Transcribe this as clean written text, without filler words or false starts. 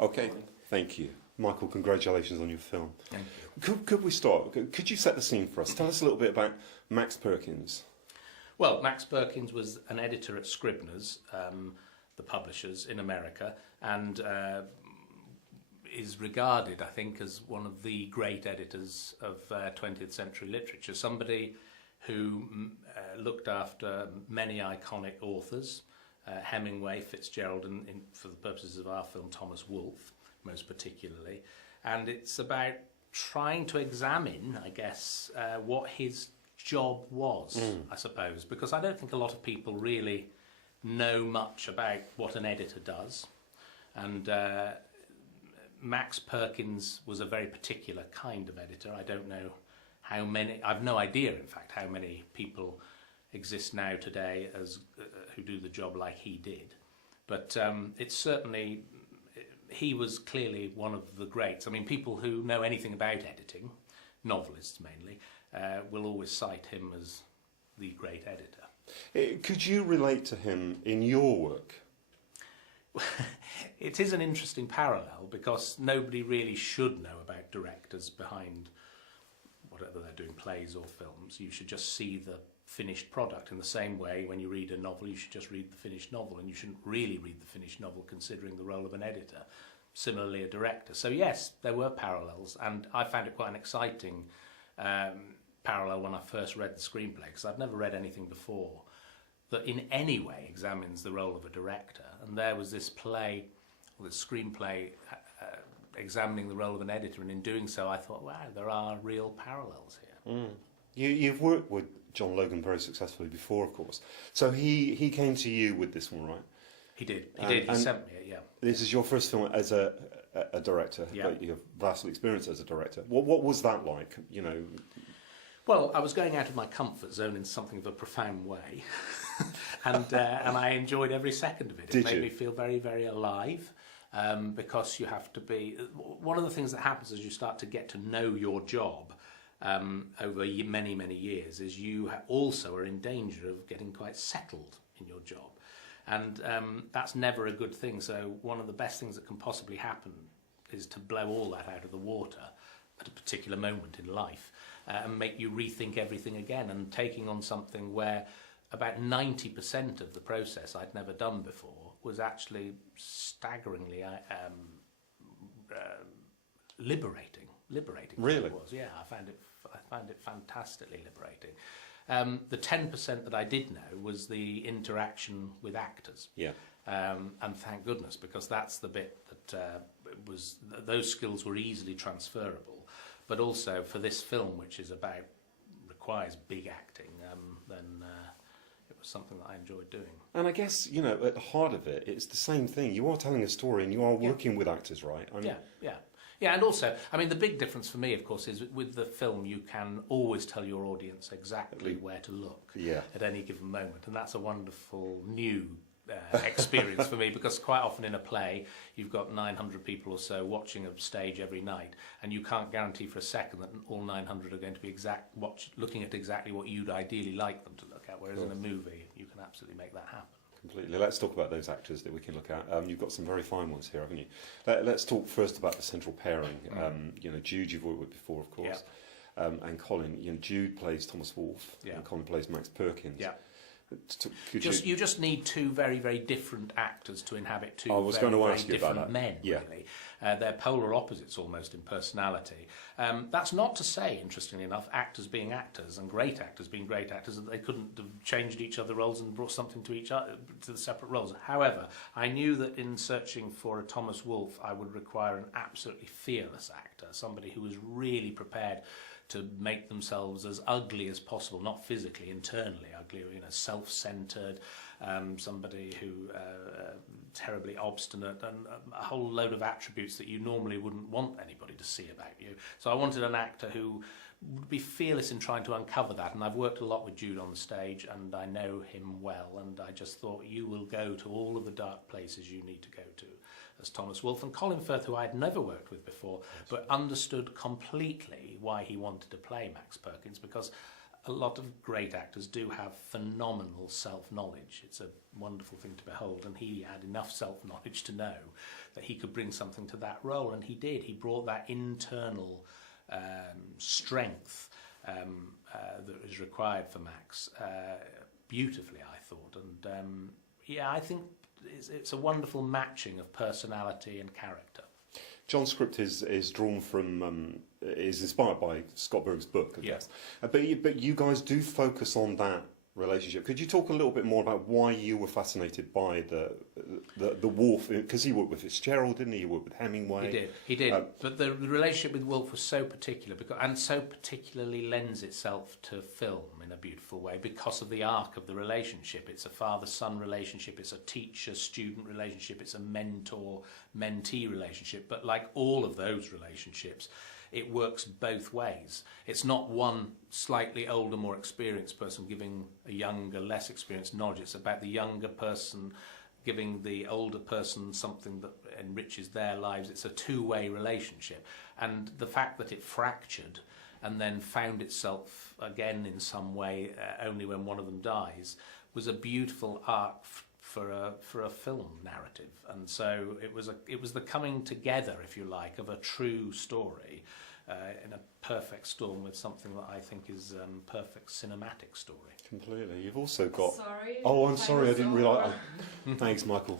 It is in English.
Okay, thank you. Michael, congratulations on your film. Thank you. Could we start? Could you set the scene for us? Tell us a little bit about Max Perkins. Well, Max Perkins was an editor at Scribner's, the publishers in America, and is regarded, I think, as one of the great editors of 20th century literature. Somebody who looked after many iconic authors, Hemingway, Fitzgerald, and for the purposes of our film, Thomas Wolfe, most particularly. And it's about trying to examine, I guess, what his job was, I suppose, because I don't think a lot of people really know much about what an editor does. And Max Perkins was a very particular kind of editor. I don't know how many, I've no idea, in fact, how many people exist now today as who do the job like he did. But it's certainly, he was clearly one of the greats. I mean, people who know anything about editing, novelists mainly, will always cite him as the great editor. Could you relate to him in your work? It is an interesting parallel because nobody really should know about directors behind whatever they're doing, plays or films. You should just see the finished product. In the same way, when you read a novel, you should just read the finished novel, and you shouldn't really read the finished novel considering the role of an editor. Similarly, a director. So yes, there were parallels, and I found it quite an exciting parallel when I first read the screenplay, because I'd never read anything before that in any way examines the role of a director. And there was this play, or this screenplay, examining the role of an editor, and in doing so I thought, wow, there are real parallels here. You've worked with John Logan very successfully before, of course. So he came to you with this one, right? He did. He sent me it, yeah. This is your first film as a director, yeah. But you have vastly experience as a director. What was that like, you know? Well, I was going out of my comfort zone in something of a profound way, and I enjoyed every second of it. It made me feel very, very alive, because you have to be... One of the things that happens as you start to get to know your job over many, many years is you also are in danger of getting quite settled in your job. And that's never a good thing. So one of the best things that can possibly happen is to blow all that out of the water at a particular moment in life and make you rethink everything again. And taking on something where about 90% of the process I'd never done before was actually staggeringly liberating. Really? It was. Yeah, I found it fantastically liberating. The 10% that I did know was the interaction with actors. Yeah. And thank goodness, because that's the bit that those skills were easily transferable. But also for this film, which requires big acting, then it was something that I enjoyed doing. And I guess, you know, at the heart of it, it's the same thing. You are telling a story and you are working with actors, right? I mean, Yeah, and also, I mean, the big difference for me, of course, is with the film you can always tell your audience exactly where to look at any given moment, and that's a wonderful new experience for me, because quite often in a play you've got 900 people or so watching a stage every night, and you can't guarantee for a second that all 900 are going to be looking at exactly what you'd ideally like them to look at, whereas in a movie you can absolutely make that happen. Completely. Let's talk about those actors that we can look at. You've got some very fine ones here, haven't you? Let's talk first about the central pairing. You know, Jude you've worked with before, of course, and Colin. You know, Jude plays Thomas Wolfe, and Colin plays Max Perkins. Yeah. You just need two very, very different actors to inhabit two very different men, really. They're polar opposites almost in personality. That's not to say, interestingly enough, actors being actors and great actors being great actors, that they couldn't have changed each other roles and brought something to each other, to the separate roles. However, I knew that in searching for a Thomas Wolfe, I would require an absolutely fearless actor, somebody who was really prepared to make themselves as ugly as possible, not physically, internally ugly, you know, self-centered, somebody who terribly obstinate, and a whole load of attributes that you normally wouldn't want anybody to see about you. So I wanted an actor who would be fearless in trying to uncover that, and I've worked a lot with Jude on the stage, and I know him well, and I just thought, you will go to all of the dark places you need to go to as Thomas Wolfe. And Colin Firth, who I had never worked with before, but understood completely why he wanted to play Max Perkins, because a lot of great actors do have phenomenal self-knowledge. It's a wonderful thing to behold, and he had enough self-knowledge to know that he could bring something to that role, and he did. He brought that internal strength that is required for Max beautifully, I thought. And yeah, I think it's a wonderful matching of personality and character. John's script is drawn from is inspired by Scott Berg's book, I guess. But you guys do focus on that relationship. Could you talk a little bit more about why you were fascinated by the Wolf? Because he worked with Fitzgerald, didn't he? He worked with Hemingway. He did. But the relationship with Woolf was so particular, and so particularly lends itself to film in a beautiful way because of the arc of the relationship. It's a father-son relationship. It's a teacher-student relationship. It's a mentor-mentee relationship. But like all of those relationships, it works both ways. It's not one slightly older, more experienced person giving a younger, less experienced knowledge. It's about the younger person giving the older person something that enriches their lives. It's a two-way relationship. And the fact that it fractured and then found itself again in some way only when one of them dies was a beautiful arc for a film narrative. And so it was the coming together, if you like, of a true story in a perfect storm with something that I think is perfect cinematic story. Completely. You've also got... Sorry. Oh, I'm sorry, I didn't realise... Thanks, Michael.